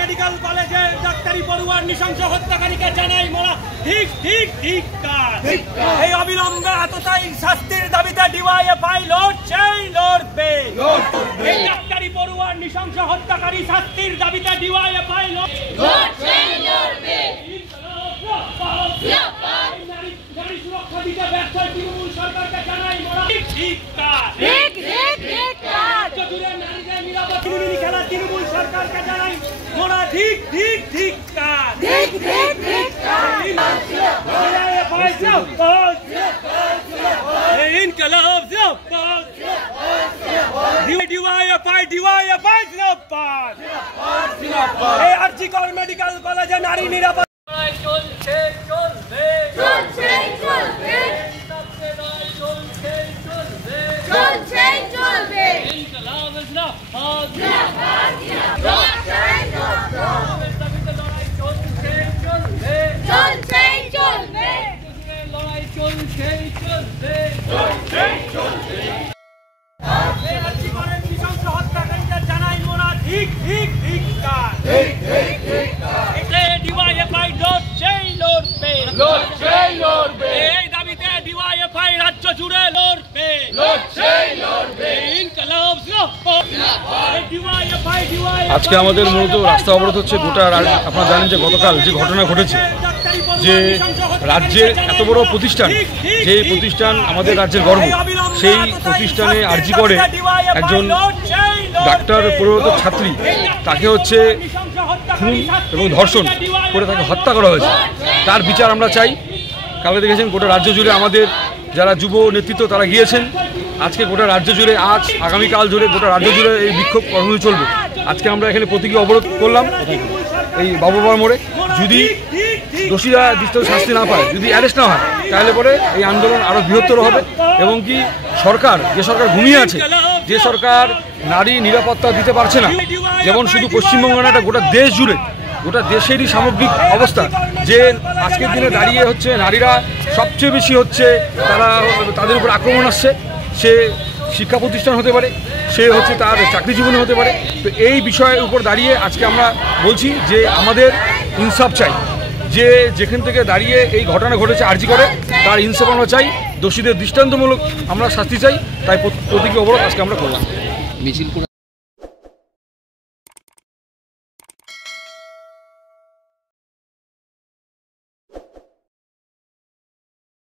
Medical কলেজে ডাক্তারি পড়ুয়ার নৃশংস হত্যাকারীকে জানাই মোরা ঠিক ঠিক ঠিক এই অবিলম্বে আততায়ী শাস্তির দাবিতে ডিওয়াইএফআই লড়বে। এই ডাক্তারি পড়ুয়ার নৃশংস হত্যাকারী শাস্তির দাবিতে ডিওয়াইএফআই লড়বে। নারী সুরক্ষা দিতে ব্যর্থ তৃণমূল সরকারকে জানাই মোরা ঠিক তৃণমূল সরকারকে জানাই মোরা ঠিক ঠিক ঠিক ইনকলাব আরজিকর মেডিকেল কলেজে নারী নিরাপত্তা চলছে চলবে চলছে চলবে চলছে চলবে ইনকলাব জিন্দাবাদ জিন্দাবাদ চলছে চলবে চলছে চলবে লড়াই চলছে চলবে চলছে চলবে এই আরজিকরের নৃশংস হত্যাকারীদের জানাই মোরা ঠিক ঠিক ঠিক ডিওয়াইএফআই লড়বে এই দাবিতে ডিওয়াইএফআই রাজ্য জুড়ে লড়বে ইনকলাব আজকে আমাদের মূলত রাস্তা অবরোধ হচ্ছে গোটা। আপনারা জানেন যে গতকাল যে ঘটনা ঘটেছে, যে রাজ্যের এত বড় প্রতিষ্ঠান, যেই প্রতিষ্ঠান আমাদের রাজ্যের গর্ব, সেই প্রতিষ্ঠানে আরজি করে একজন ডাক্তার পরিণত ছাত্রী, তাকে হচ্ছে খুন এবং ধর্ষণ করে তাকে হত্যা করা হয়েছে। তার বিচার আমরা চাই। কালকে দেখেছেন গোটা রাজ্য জুড়ে আমাদের যারা যুব নেতৃত্ব তারা গিয়েছেন। আজকে গোটা রাজ্য জুড়ে, আজ আগামীকাল জুড়ে গোটা রাজ্য জুড়ে এই বিক্ষোভ কর্মসূচি চলবে। আজকে আমরা এখানে প্রতীকী অবরোধ করলাম এই বাবুবাড় মোড়ে। যদি দোষীরা দৃষ্ট শাস্তি না পায়, যদি অ্যারেস্ট না হয়, তাহলে পরে এই আন্দোলন আরও বৃহত্তর হবে। এবং কি সরকার, যে সরকার ঘুমিয়ে আছে, যে সরকার নারী নিরাপত্তা দিতে পারছে না, যেমন শুধু পশ্চিমবঙ্গ না, এটা গোটা দেশ জুড়ে, গোটা দেশেরই সামগ্রিক অবস্থা, যে আজকের দিনে দাঁড়িয়ে হচ্ছে নারীরা সবচেয়ে বেশি হচ্ছে তাদের উপর আক্রমণ আসছে। সে শিক্ষা প্রতিষ্ঠান হতে পারে, সে হচ্ছে তার চাকরি জীবনে হতে পারে। তো এই বিষয়ের উপর দাঁড়িয়ে আজকে আমরা বলছি যে আমাদের ইনসাফ চাই, যে যেখান থেকে দাঁড়িয়ে এই ঘটনা ঘটেছে আরজি করে, তার ইনসাফ আমরা চাই, দোষীদের দৃষ্টান্তমূলক আমরা শাস্তি চাই। তাই প্রতীকী অবরোধ আজকে আমরা করলাম। মিছিল করে